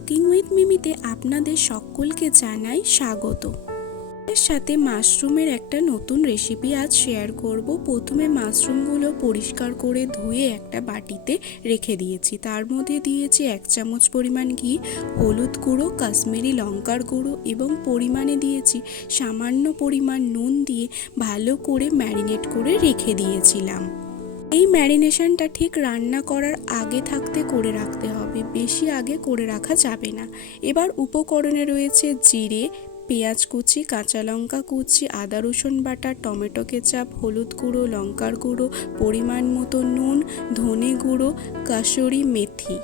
Cooking with মিমিতে আপনাদের সকলকে জানাই স্বাগত। এর সাথে মাশরুমের একটা নতুন রেসিপি আজ শেয়ার করব। প্রথমে মাশরুমগুলো পরিষ্কার করে ধুয়ে একটা বাটিতে রেখে দিয়েছি। তার মধ্যে দিয়েছি এক চামচ পরিমাণ ঘি, হলুদ গুঁড়ো, কাশ্মীরি লঙ্কার গুঁড়ো এবং পরিমাণে দিয়েছি সামান্য পরিমাণ নুন দিয়ে ভালো করে ম্যারিনেট করে রেখে দিয়েছিলাম। এই ম্যারিনেশনটা ঠিক রান্না করার আগে থাকতে করে রাখতে হবে, বেশি আগে করে রাখা যাবে না। এবার উপকরণে রয়েছে জিরে, পেঁয়াজ কুচি, কাঁচা লঙ্কা কুচি, আদা, রসুন বাটা, টমেটো কেচাপ, হলুদ গুঁড়ো, লঙ্কার গুঁড়ো, পরিমাণ মতো নুন, ধনে গুঁড়ো, কাসুরি মেথি।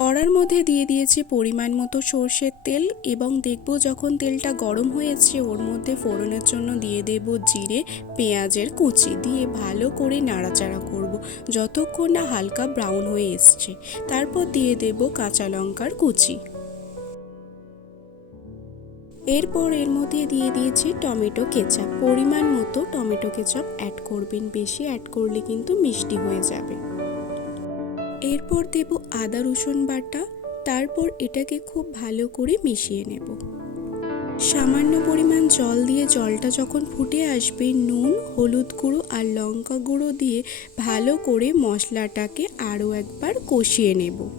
কড়ার মধ্যে দিয়ে দিয়েছি পরিমাণ মতো সর্ষের তেল এবং দেখব যখন তেলটা গরম হয়েছে ওর মধ্যে ফোড়নের জন্য দিয়ে দেব জিরে, পেঁয়াজের কুচি দিয়ে ভালো করে নাড়াচাড়া করব। যতক্ষণ না হালকা ব্রাউন হয়ে এসছে। তারপর দিয়ে দেব কাঁচা লঙ্কার কুচি। এরপর এর মধ্যে দিয়ে দিয়েছি টমেটো কেচাপ। পরিমাণ মতো টমেটো কেচাপ অ্যাড করবেন। বেশি অ্যাড করলে কিন্তু মিষ্টি হয়ে যাবে। এরপর দেব আদা রসুন বাটা, তারপর এটাকে খুব ভালো করে মিশিয়ে নেব। সামান্য পরিমাণ জল দিয়ে জলটা যখন ফুটে আসবে, নুন, হলুদ গুঁড়ো আর লঙ্কা গুঁড়ো দিয়ে ভালো করে মশলাটাকে আরও একবার কষিয়ে নেব।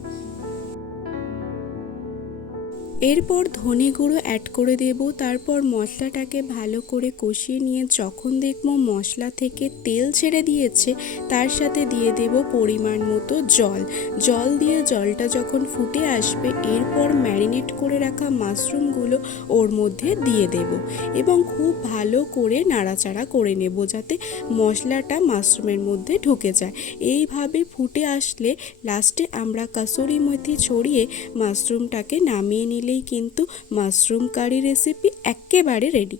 এরপর ধনে গুঁড়ো অ্যাড করে দেব, তারপর মশলাটাকে ভালো করে কষিয়ে নিয়ে যখন দেখব মশলা থেকে তেল ছেড়ে দিয়েছে, তার সাথে দিয়ে দেব পরিমাণ মতো জল। জল দিয়ে জলটা যখন ফুটে আসবে, এরপর ম্যারিনেট করে রাখা মাশরুমগুলো ওর মধ্যে দিয়ে দেব এবং খুব ভালো করে নাড়াচাড়া করে নেব যাতে মশলাটা মাশরুমের মধ্যে ঢুকে যায়। এইভাবে ফুটে আসলে লাস্টে আমরা কাসুরি মেথি ছড়িয়ে মাশরুমটাকে নামিয়ে নিলেই কিন্তু মাশরুম কারি রেসিপি একেবারে রেডি